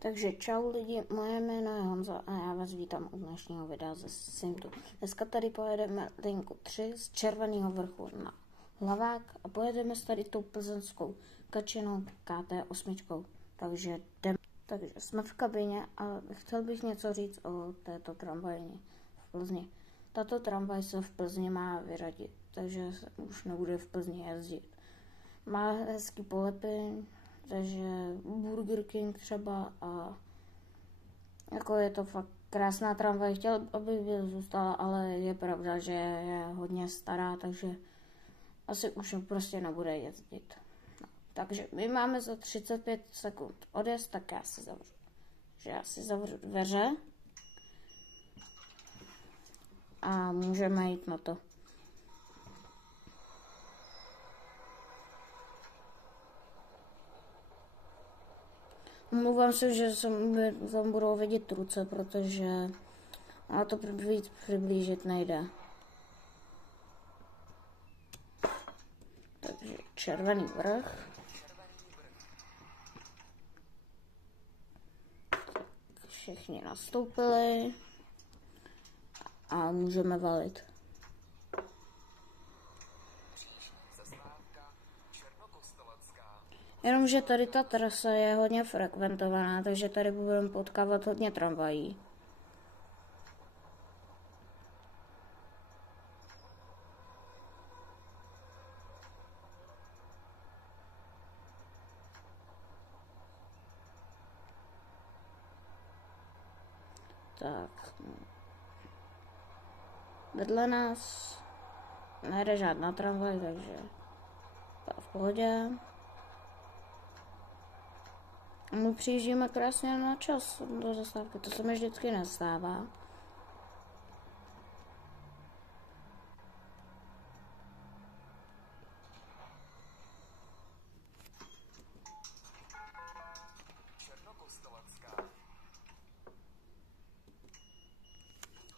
Takže čau lidi, moje jméno je Honza a já vás vítám u dnešního videa ze Simtu. Dneska tady pojedeme linku 3 z Červeného vrchu na Hlavák a pojedeme s tady tou plzeňskou kačinou KT8. Takže jsme v kabině a chtěl bych něco říct o této tramvaji v Plzni. Tato tramvaj se v Plzni má vyřadit, takže už nebude v Plzni jezdit. Má hezký polepy, takže Burger King třeba a jako je to fakt krásná tramvaj. Chtěl, aby zůstala, ale je pravda, že je hodně stará, takže asi už prostě nebude jezdit. No, takže my máme za 35 sekund odjezd, tak já si zavřu. Že já si zavřu dveře a můžeme jít na to. Omlouvám se, že vám budou vidět ruce, protože na to víc přiblížit nejde. Takže Červený vrch. Všichni nastoupili a můžeme valit. Jenomže tady ta trasa je hodně frekventovaná, takže tady budeme potkávat hodně tramvají. Tak. Vedle nás nejde žádná tramvaj, takže v pohodě. A my přijíždíme krásně na čas do zastávky, to se mi vždycky nestává.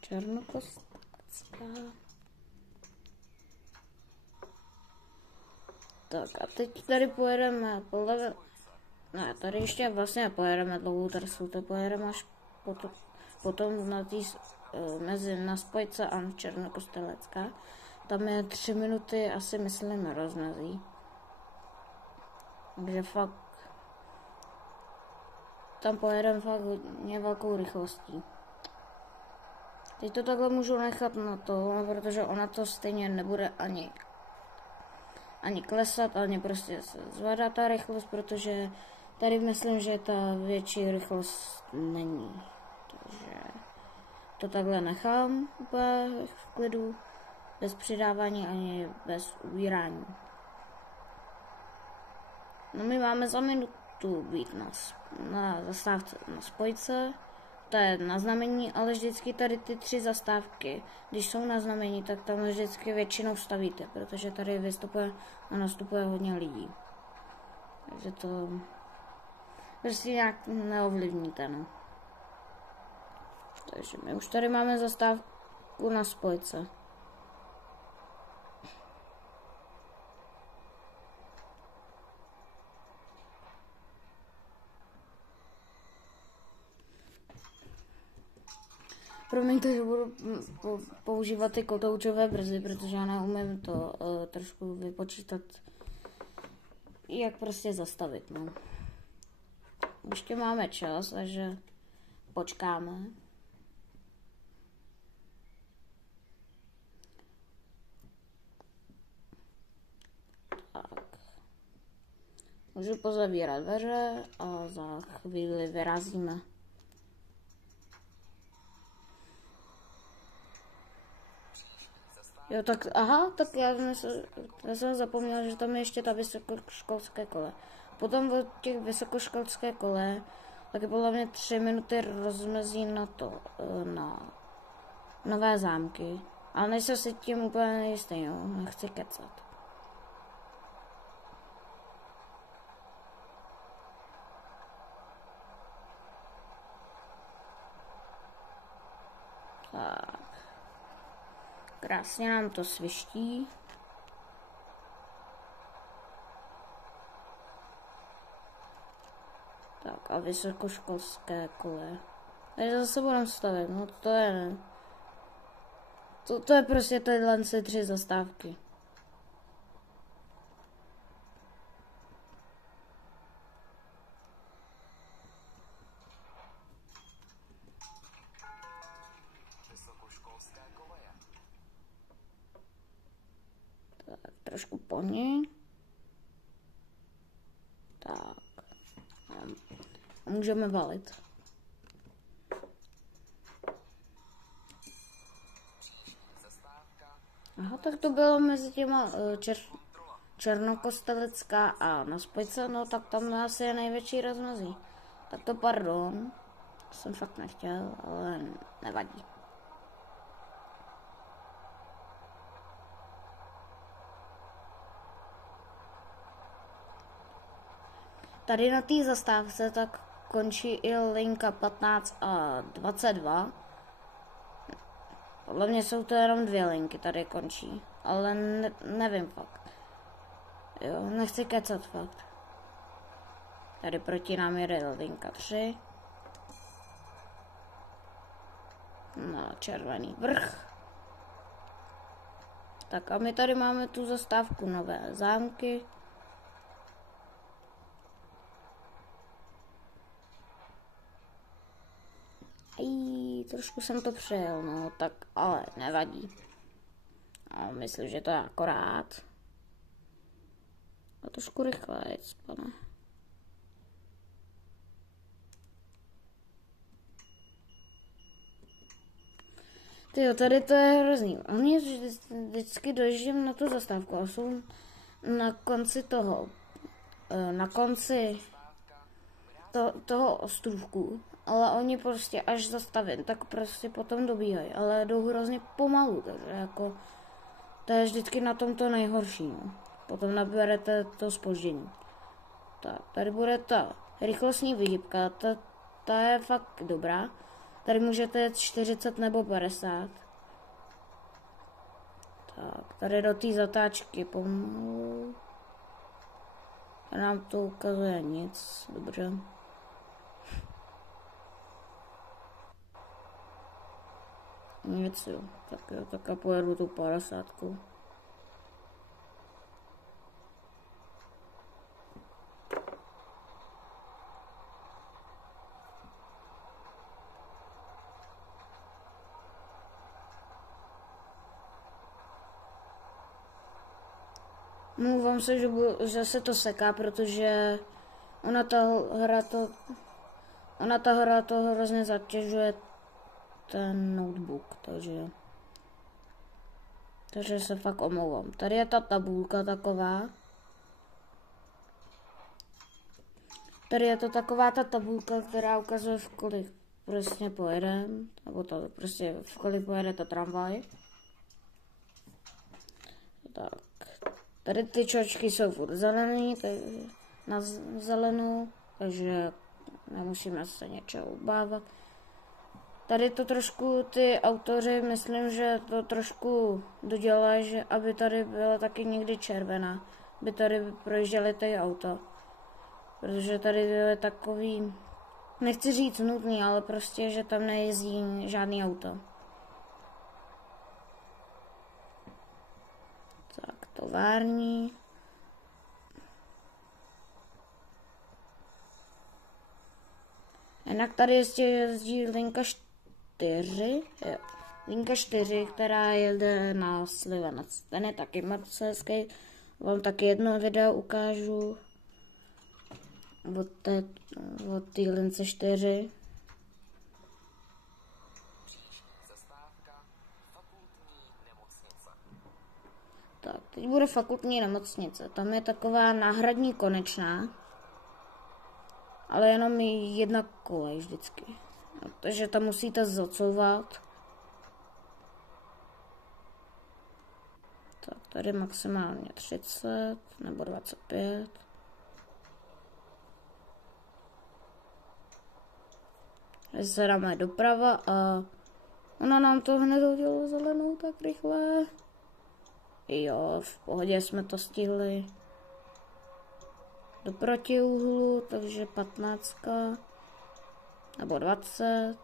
Černokostlacká. Tak a teď tady pojedeme po levé. Ne, tady ještě vlastně pojedeme dlouhou trasu, to pojedeme až potom na spojce a Černokostelecká. Tam je 3 minuty, asi myslím, rozmezí. Takže fakt tam pojedeme fakt hodně velkou rychlostí. Teď to takhle můžu nechat na to, protože ona to stejně nebude ani klesat, ani prostě se zvedá ta rychlost, protože tady myslím, že ta větší rychlost není. Takže to takhle nechám úplně v klidu, bez přidávání ani bez ubírání. No my máme za minutu být na zastávce na spojce, to je na znamení, ale vždycky tady ty 3 zastávky, když jsou na znamení, tak tam vždycky většinou stavíte, protože tady vystupuje a nastupuje hodně lidí. Takže to prostě nějak neovlivníte, no. Takže my už tady máme zastávku na spojce. Promiňte, že budu používat ty kotoučové brzy, protože já neumím to trošku vypočítat, jak prostě zastavit, no. Ještě máme čas, takže počkáme. Tak. Můžu pozavírat dveře a za chvíli vyrazíme. Jo, tak aha, tak já jsem zapomněl, že tam je ještě ta vysokoškolské kole. Potom od těch vysokoškolské kole taky podle mě 3 minuty rozmezí na to, na Nové Zámky. Ale nejsem si tím úplně nejistý, jo, nechci kecat. Tak. Krásně nám to sviští. Tak a a vysokoškolské koleje. Takže zase budeme stavit, no to je... To je prostě tyhle 3 zastávky. Tak, trošku po ní. Tak. A můžeme valit. Aha, tak to bylo mezi těma Černokostelická a na Spojce, no tak tam asi je největší rozmezí. Tak to pardon, jsem fakt nechtěl, ale nevadí. Tady na té zastávce tak končí i linka 15 a 22. Podle mě jsou to jenom 2 linky, tady končí, ale nevím fakt. Jo, nechci kecat fakt. Tady proti nám jede linka 3. Na Červený vrch. Tak a my tady máme tu zastávku Nové Zámky. Trošku jsem to přejel, no tak, ale nevadí. A myslím, že to je akorát. A trošku rychlejc, pane. Tyjo, tady to je hrozný. A mě vždycky dojíždím na tu zastávku a jsou na konci toho, na konci toho ostrůvku, ale oni prostě až zastavím, tak prostě potom dobíhají, ale jdou hrozně pomalu, takže jako to je vždycky na tom to nejhorší, no. Potom naberete to zpoždění. Tak, tady bude ta rychlostní vyhybka, ta je fakt dobrá. Tady můžete jet 40 nebo 50. Tak, tady do té zatáčky pomalu. A nám to ukazuje nic, dobře. Nic jo, tak já pojedu tu 50. Mluvám se, že se to seká, protože ona ta hra to hrozně zatěžuje ten notebook, takže se fakt omlouvám. Tady je ta tabulka taková. Tady je to taková ta tabulka, která ukazuje, v kolik prostě pojedem, nebo to prostě v kolik pojede ta tramvaj. Tak. Tady ty čočky jsou furt zelený, na zelenou, takže nemusíme se něčeho obávat. Tady to trošku ty autoři, myslím, že to trošku dodělají, že aby tady byla taky někdy červená, by tady projížděly ty auta. Protože tady je takový, nechci říct nutný, ale prostě, že tam nejezdí žádný auto. Tak, tovární. Jinak tady ještě jezdí linka 4, jo. Linka 4, která jede na Slivanec. Ten je taky moc hezký. Vám taky jedno video ukážu. Od té lince 4. Tak, teď bude fakultní nemocnice. Tam je taková náhradní konečná. Ale jenom jedna kolej vždycky. No, takže tam musíte zacouvat. Tak, tady maximálně 30 nebo 25. Teď se dáme doprava a ona nám to hned hodila zelenou tak rychle. Jo, v pohodě jsme to stihli. Do protiúhlu, takže 15. nebo 20.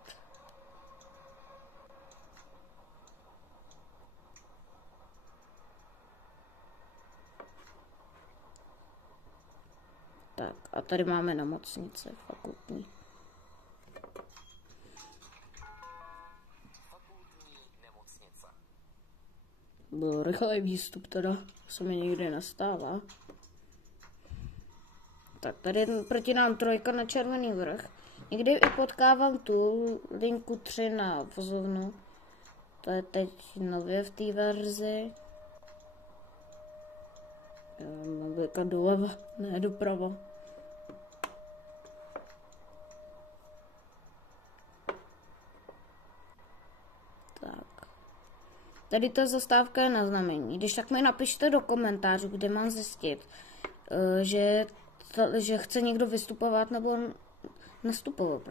Tak a tady máme nemocnice fakultní. Byl rychlej výstup teda, co mi nikdy nestává. Tak tady proti nám 3 na Červený vrch. Někdy i potkávám tu linku 3 na vozovnu. To je teď nově v té verzi. Mobilka doleva, ne doprava. Tak. Tady ta zastávka je na znamení. Když tak mi napište do komentářů, kde mám zjistit, že chce někdo vystupovat nebo nastupovat,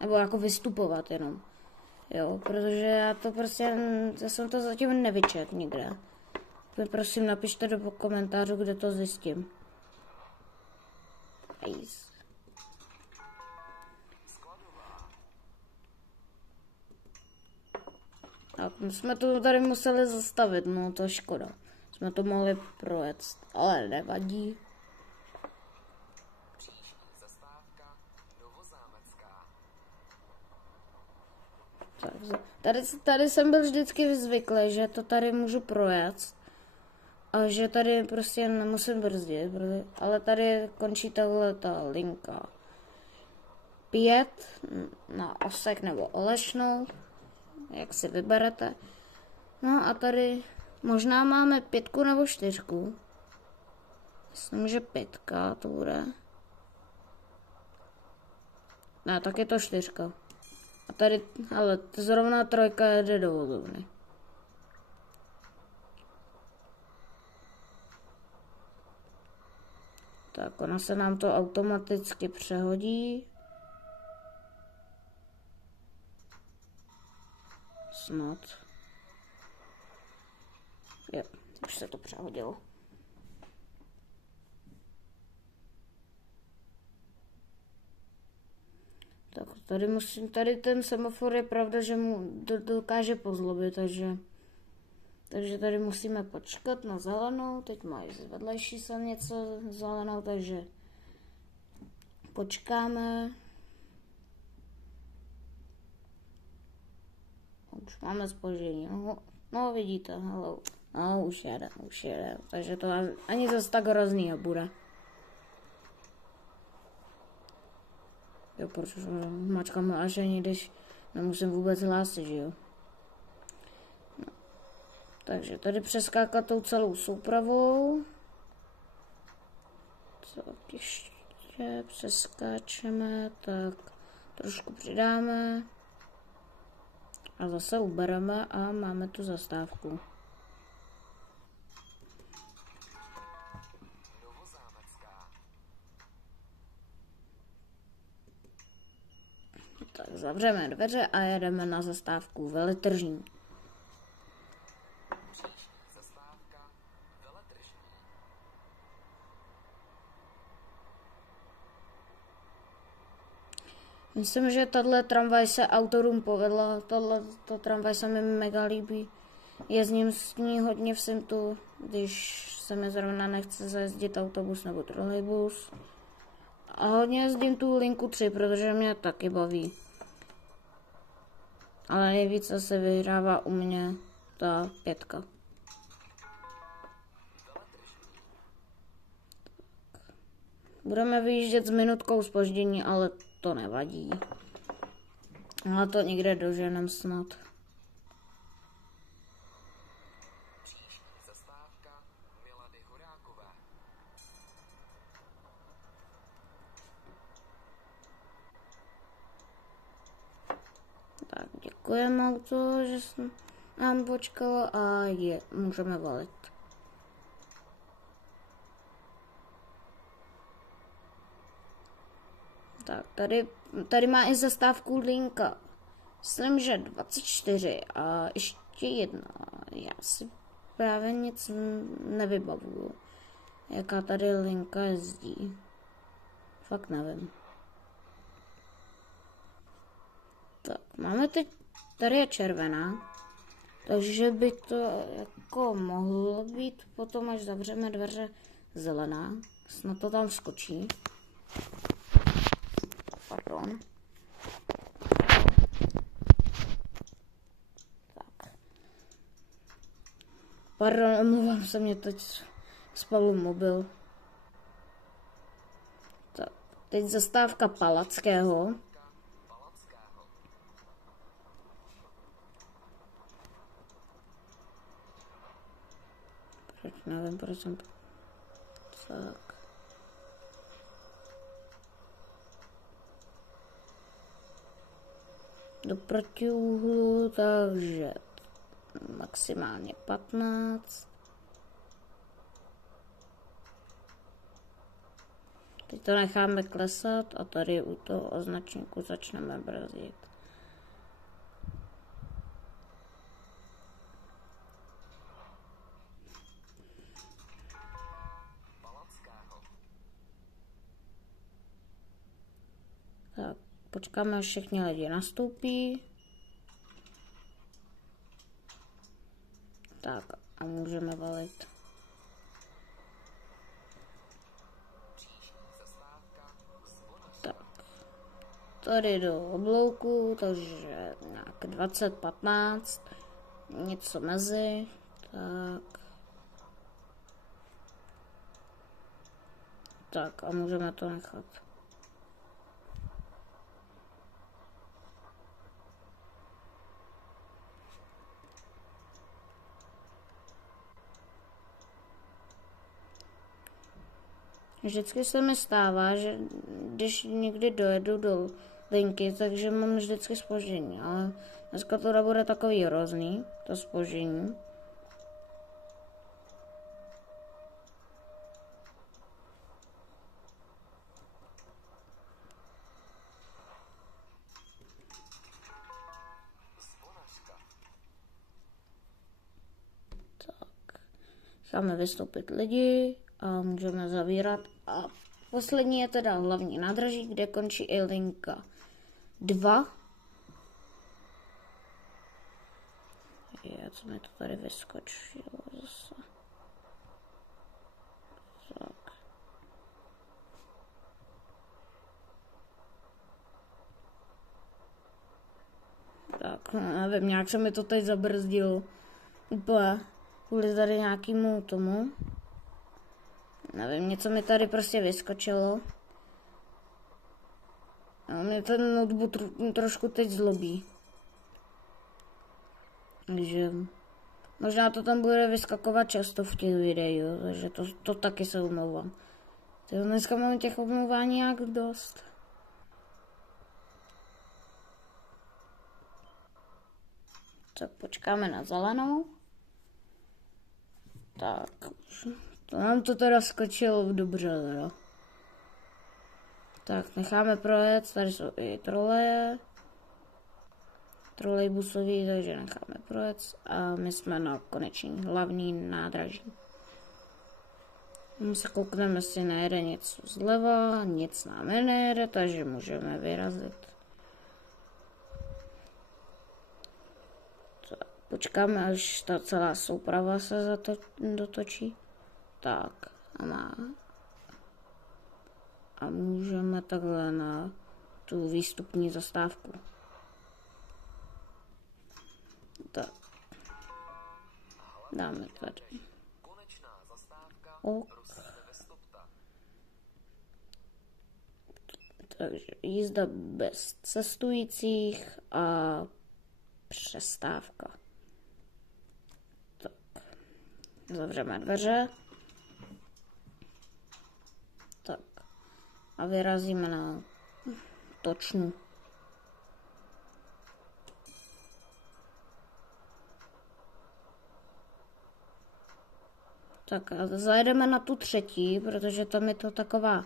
nebo jako vystupovat jenom. Jo, protože já jsem to zatím nevyčet nikde. Prosím, napište do komentářů, kde to zjistím. Nice. Tak, my jsme to tady museli zastavit, no to je škoda. Jsme to mohli projet, ale nevadí. Tady jsem byl vždycky zvyklý, že to tady můžu projet. A že tady prostě nemusím brzdit, ale tady končí ta linka 5 na Osek nebo Olešnou, jak si vyberete. No a tady možná máme 5 nebo 4. Myslím, že 5 to bude. Ne, tak je to 4. A tady, ale zrovna 3 jede do vozovny. Tak, ona se nám to automaticky přehodí. Snad. Jo, už se to přehodilo. Tak tady ten semafor je pravda, že mu dokáže pozlobit, takže tady musíme počkat na zelenou. Teď mají z vedlejší silnice zelenou, takže počkáme. Už máme zpoždění. No vidíte, hello. No, už jede. Takže to ani zase tak hrozný nebude. Jo, protože mačkám až ani když nemusím vůbec hlásit, že jo. No. Takže tady přeskákat tou celou soupravou. Tak ještě přeskáčeme, tak trošku přidáme. A zase ubereme a máme tu zastávku. Tak zavřeme dveře a jedeme na zastávku Veletržní. Myslím, že tahle tramvaj se autorům povedla, tato tramvaj se mi mega líbí. Jezdím s ní hodně v Simtu, když se mi zrovna nechce zajezdit autobus nebo trolejbus. A hodně jezdím tu linku 3, protože mě taky baví. Ale nejvíce se vyhrává u mě ta 5. Budeme vyjíždět s minutkou zpoždění, ale to nevadí. Ale to někde doženem snad. Tak děkujeme auto, že nám počkalo a můžeme valit. Tak, tady má i zastávku linka. Myslím, že 24 a ještě jedna. Já si právě nic nevybavuju. Jaká tady linka jezdí. Fakt nevím. Máme teď, tady je červená, takže by to jako mohlo být potom, až zavřeme dveře, zelená. Snad to tam skočí. Pardon. Tak. Pardon, omlouvám se, mě teď spadl mobil. Tak. Teď zastávka Palackého. Nevím, proč jsem... Tak. Do protiúhlu, takže maximálně 15. Teď to necháme klesat a tady u toho označníku začneme brzdit. Tak, počkáme, až všichni lidi nastoupí. Tak, a můžeme valit. Tak, tady do oblouku, takže nějak 20-15, něco mezi, tak. Tak, a můžeme to nechat. Vždycky se mi stává, že když někdy dojedu do linky, takže mám vždycky zpoždění, ale dneska to bude takový hrozný, to zpoždění. Tak, necháme vystoupit lidi a můžeme zavírat. A poslední je teda hlavní nádraží, kde končí i linka 2. Co mi to tady vyskočilo zase. Tak. Tak, nevím, nějak se mi to teď zabrzdilo. Úplně kvůli tady nějakému tomu. Nevím, něco mi tady prostě vyskočilo. A mě ten notebook trošku teď zlobí. Takže možná to tam bude vyskakovat často v těch videích, takže to taky se omlouvám. Takže dneska mám těch omlouvání jak dost. Tak počkáme na zelenou. Tak, to nám to teda skočilo dobře, teda. Tak, necháme projet, tady jsou i troleje. Trolejbusový, takže necháme projet a my jsme na koneční hlavní nádraží. My se koukneme, jestli nejede něco zleva, nic nám nejede, takže můžeme vyrazit. Tak, počkáme, až ta celá souprava se dotočí. Tak, a můžeme takhle na tu výstupní zastávku. Tak. Dáme tady. Ok. Takže jízda bez cestujících a přestávka. Tak. Zavřeme dveře. Tak. A vyrazíme na točnu. Tak a zajedeme na tu třetí, protože tam je to taková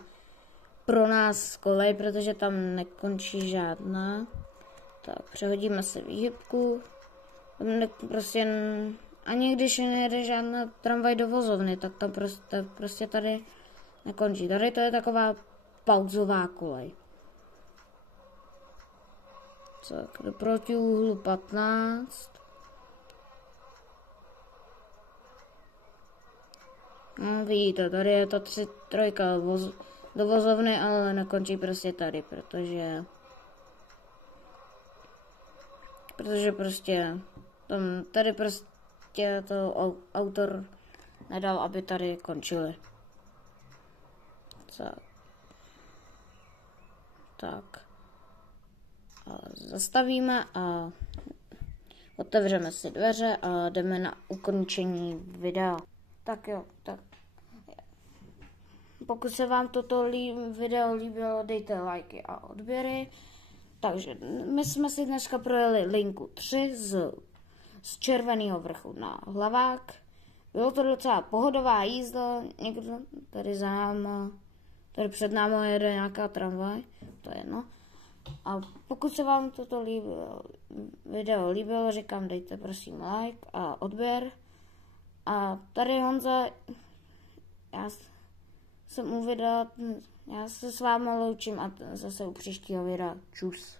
pro nás kolej, protože tam nekončí žádná. Tak přehodíme se výhybku. Prostě ani když nejede žádná tramvaj do vozovny, tak tam prostě tady nekončí. Tady to je taková pauzová kolej. Tak, do protiúhlu 15. No, vidíte, tady je ta 3 do vozovny, ale nekončí prostě tady, protože prostě tady prostě to autor nedal, aby tady končili. Tak. A zastavíme a otevřeme si dveře a jdeme na ukončení videa. Tak jo, tak. Pokud se vám toto video líbilo, dejte lajky a odběry. Takže my jsme si dneska projeli linku 3 z Červeného vrchu na Hlavák. Bylo to docela pohodová jízda, někdo tady za náma, tady před náma jede nějaká tramvaj, to je jedno. A pokud se vám toto video líbilo, říkám, dejte prosím like a odběr. A tady Honza, já jsem u videa, já se s vámi loučím a zase u příštího videa. Čus.